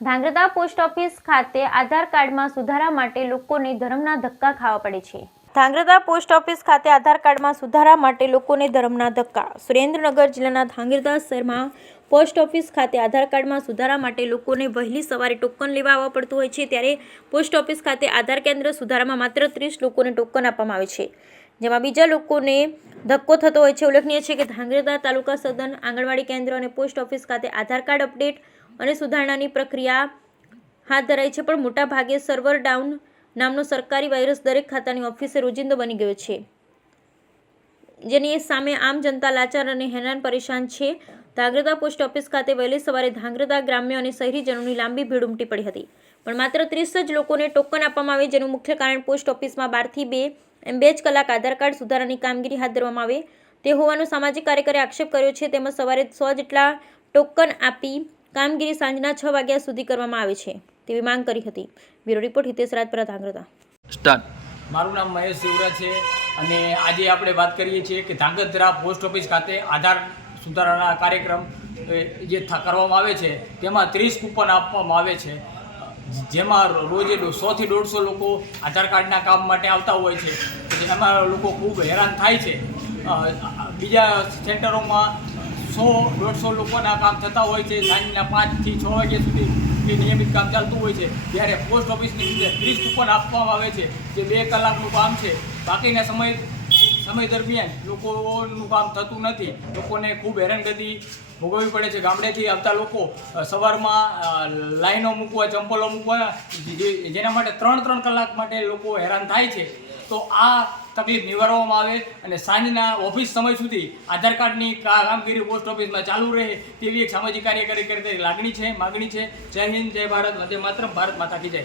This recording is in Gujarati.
ધાંગ્રધા પોસ્ટ ઓફિસ ખાતે આધાર કાર્ડમાં સુધારા માટે લોકોને ધર્મના ધક્કા ખાવા પડે છે. ધાંગ્રધા પોસ્ટ ઓફિસ ખાતે આધાર કાર્ડમાં સુધારા માટે લોકોને ધર્મના ધક્કા. સુરેન્દ્રનગર જિલ્લાના ધાંગ્રધા શહેરમાં પોસ્ટ ઓફિસ ખાતે આધાર કાર્ડમાં સુધારા માટે લોકોને વહેલી સવારે ટોકન લેવા આવવા પડતું હોય છે. ત્યારે પોસ્ટ ઓફિસ ખાતે આધાર કેન્દ્ર સુધારામાં માત્ર 30 લોકોને ટોકન આપવામાં આવે છે, જેમાં બીજા લોકોને ધક્કો થતો હોય છે. ઉલ્લેખનીય છે કે ધાંગ્રધા તાલુકા સદન આંગણવાડી કેન્દ્ર અને પોસ્ટ ઓફિસ ખાતે આધાર કાર્ડ અપડેટ અને સુધારણાની પ્રક્રિયા હાથ ધરાઈ છે, પણ મોટા ભાગે સર્વર ડાઉન નામનો સરકારી વાયરસ દરેક ખાતાની ઓફિસે રોજિંદો બની ગયો છે, જેની સામે આમ જનતા લાચાર અને હેરાન પરેશાન છે. ધાંગ્રધા પોસ્ટ ઓફિસ ખાતે વહેલી સવારે ધાંગ્રધા ગ્રામ્ય અને શહેરીજનોની લાંબી ભીડ ઉમટી પડી હતી, પણ માત્ર 30 જ લોકોને ટોકન આપવામાં આવે, જેનું મુખ્ય કારણ પોસ્ટ ઓફિસમાં 12 થી 2 એમ 2 જ કલાક આધાર કાર્ડ સુધારાની કામગીરી હાથ ધરવામાં આવે તે હોવાનો સામાજિક કાર્યકરે આક્ષેપ કર્યો છે. તેમજ સવારે 100 જેટલા ટોકન આપી કામગીરી સાંજના 6 વાગ્યા સુધી કરવામાં આવે છે તેવી માંગ કરી હતી. Bureau report Hitesh Rajpara, Dhrangadhra. Start. મારું નામ મહેશ શિવરા છે અને આજે આપણે વાત કરીએ છીએ કે ધાંગ્રધા પોસ્ટ ઓફિસ ખાતે આધાર સુધારણા કાર્યક્રમ જે કરવામાં આવે છે તેમાં 30 કૂપન આપવામાં આવે છે, જેમાં રોજે 100 થી 150 લોકો આધાર કાર્ડના કામ માટે આવતા હોય છે. એમાં લોકો ખૂબ હેરાન થાય છે. બીજા સેન્ટરોમાં 100-150 લોકોના કામ થતા હોય છે. સાંજના 5 થી 6 વાગ્યા સુધી નિયમિત કામ ચાલતું હોય છે, જ્યારે પોસ્ટ ઓફિસની અંદર 30 કૂપન આપવામાં આવે છે, જે 2 કલાકનું કામ છે. બાકીના સમય દરમિયાન લોકોનું કામ થતું નથી. લોકોને ખૂબ હેરાનગતિ ભોગવવી પડે છે. ગામડેથી આવતા લોકો સવારમાં લાઈનો મૂકવા, ચંપલો મૂકવા, જેના માટે 3 કલાક માટે લોકો હેરાન થાય છે. તો આ તકલીફ નિવારવામાં આવે અને સાંજના ઓફિસ સમય સુધી આધાર કાર્ડની કામગીરી પોસ્ટ ઓફિસમાં ચાલુ રહે તેવી એક સામાજિક કાર્યકરી લાગણી છે, માગણી છે. જય હિન્દ, જય ભારત, વંદે માતરમ, ભારત માતા કી જય.